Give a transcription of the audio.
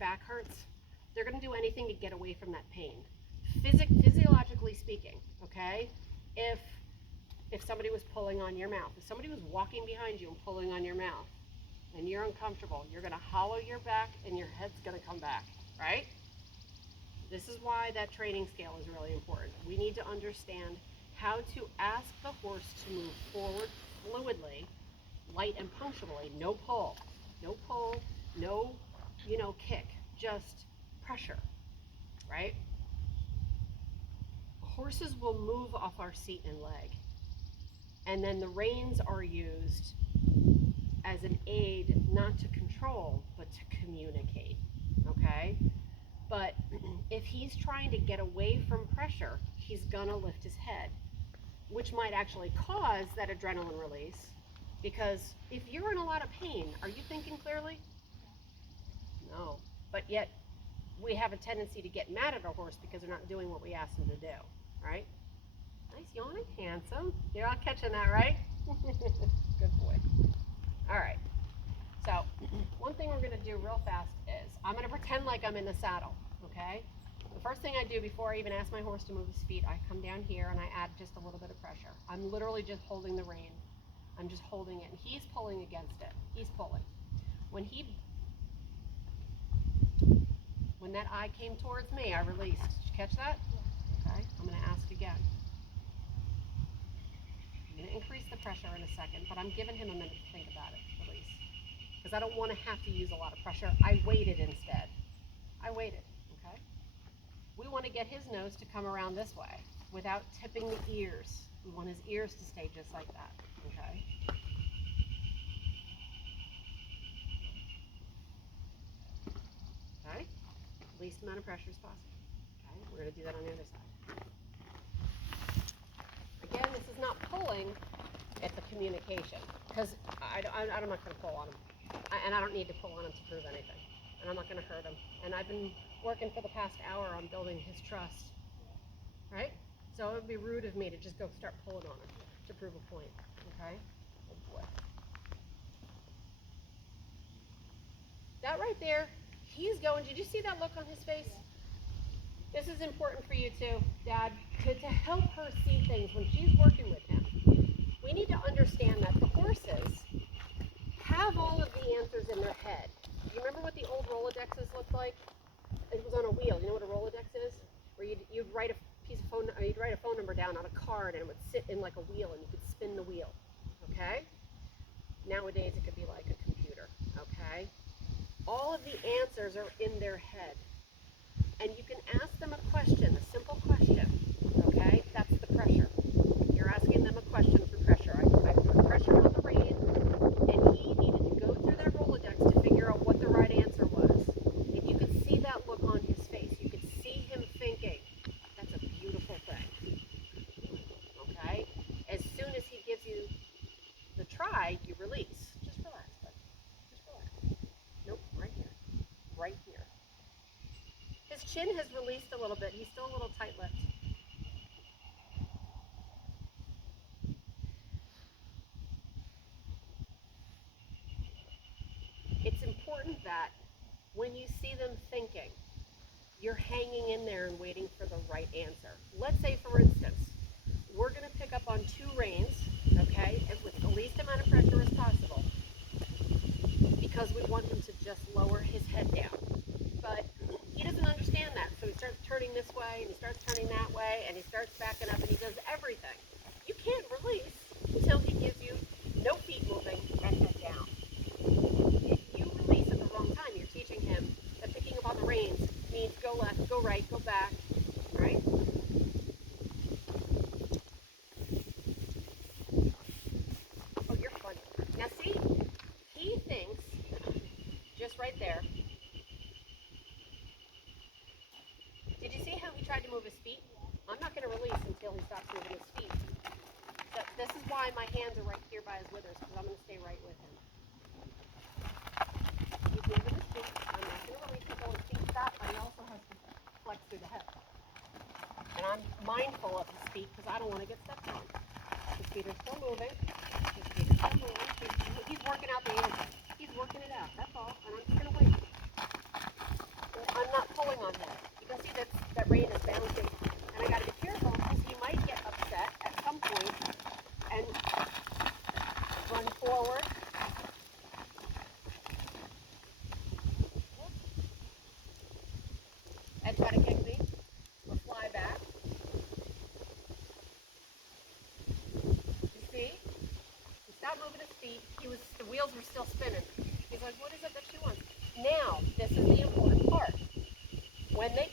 back hurts, they're going to do anything to get away from that pain. Physiologically speaking, okay? If somebody was pulling on your mouth, if somebody was walking behind you and pulling on your mouth, and you're uncomfortable, you're going to hollow your back and your head's going to come back, right? This is why that training scale is really important. We need to understand how to ask the horse to move forward fluidly, light and punctually. No pull, no kick, just pressure, right? Horses will move off our seat and leg, and then the reins are used as an aid, not to control, but to communicate, okay? But if he's trying to get away from pressure, he's gonna lift his head, which might actually cause that adrenaline release, because if you're in a lot of pain, are you thinking clearly? No, but yet we have a tendency to get mad at our horse because they're not doing what we asked them to do, right? Nice yawning, handsome. You're all catching that, right? Good boy. All right, so one thing we're gonna do real fast is I'm gonna pretend like I'm in the saddle, okay? The first thing I do before I even ask my horse to move his feet, I come down here and I add just a little bit of pressure. I'm literally just holding the rein. I'm just holding it, and he's pulling against it. He's pulling. When that eye came towards me, I released. Did you catch that? Okay, I'm gonna ask again. I'm gonna increase the pressure in a second, but I'm giving him a minute to think about it, release. Because I don't wanna have to use a lot of pressure. I waited instead. I waited, okay? We wanna get his nose to come around this way without tipping the ears. We want his ears to stay just like that, okay? Okay, least amount of pressure as possible. Okay, we're gonna do that on the other side. Again, this is not pulling, it's a communication. Because I'm not gonna pull on him. And I don't need to pull on him to prove anything. And I'm not gonna hurt him. And I've been working for the past hour on building his trust, right? So it would be rude of me to just go start pulling on him to prove a point, okay? Oh boy. That right there, he's going, did you see that look on his face? This is important for you too, Dad, to help her see things when she's working with him. We need to understand that the horses have all of the answers in their head. Do you remember what the old Rolodexes looked like? It was on a wheel. You know what a Rolodex is? Where you'd write a piece of phone, or you'd write a phone number down on a card, and it would sit in like a wheel, and you could spin the wheel. Okay? Nowadays, it could be like a computer. Okay? All of the answers are in their head, and you can ask them a question, a simple question. Okay? That's the pressure. You're asking them a question for pressure. I put pressure on the rein, and he needed to go through that Rolodex to figure out what the right answer was. If you could see that look on his face, you could see him thinking, that's a beautiful thing. Okay? As soon as he gives you the try, you release. Just relax, bud. Just relax. Nope, right here. Right here. His chin has released a little bit. He's still a little tight-lipped. It's important that when you see them thinking, you're hanging in there and waiting for the right answer. Let's say, for instance, we're going to pick up on 2 reins, okay, and with the least amount of pressure as possible, because we want him to just lower his head down. But he doesn't understand that, so he starts turning this way, and he starts turning that way, and he starts backing up, and he does everything. You can't release until he gives you no feet moving and head down. If you release at the wrong time, you're teaching him that picking up on the reins means go left, go right, go back, right? Oh, you're funny. Now see, he thinks, just right there, did you see how he tried to move his feet? I'm not going to release until he stops moving his feet. So this is why my hands are right here by his withers, because I'm going to stay right with him. He's moving his feet. I'm not going to release until his feet stop, but he also has to flex through the hip. And I'm mindful of his feet because I don't want to get stepped on. His feet are still moving. His feet are still moving. He's working out the answer. He's working it out. That's all. And I'm just going to wait. wheels were still spinning. He's like, what is it that she wants? Now, this is the important part. When they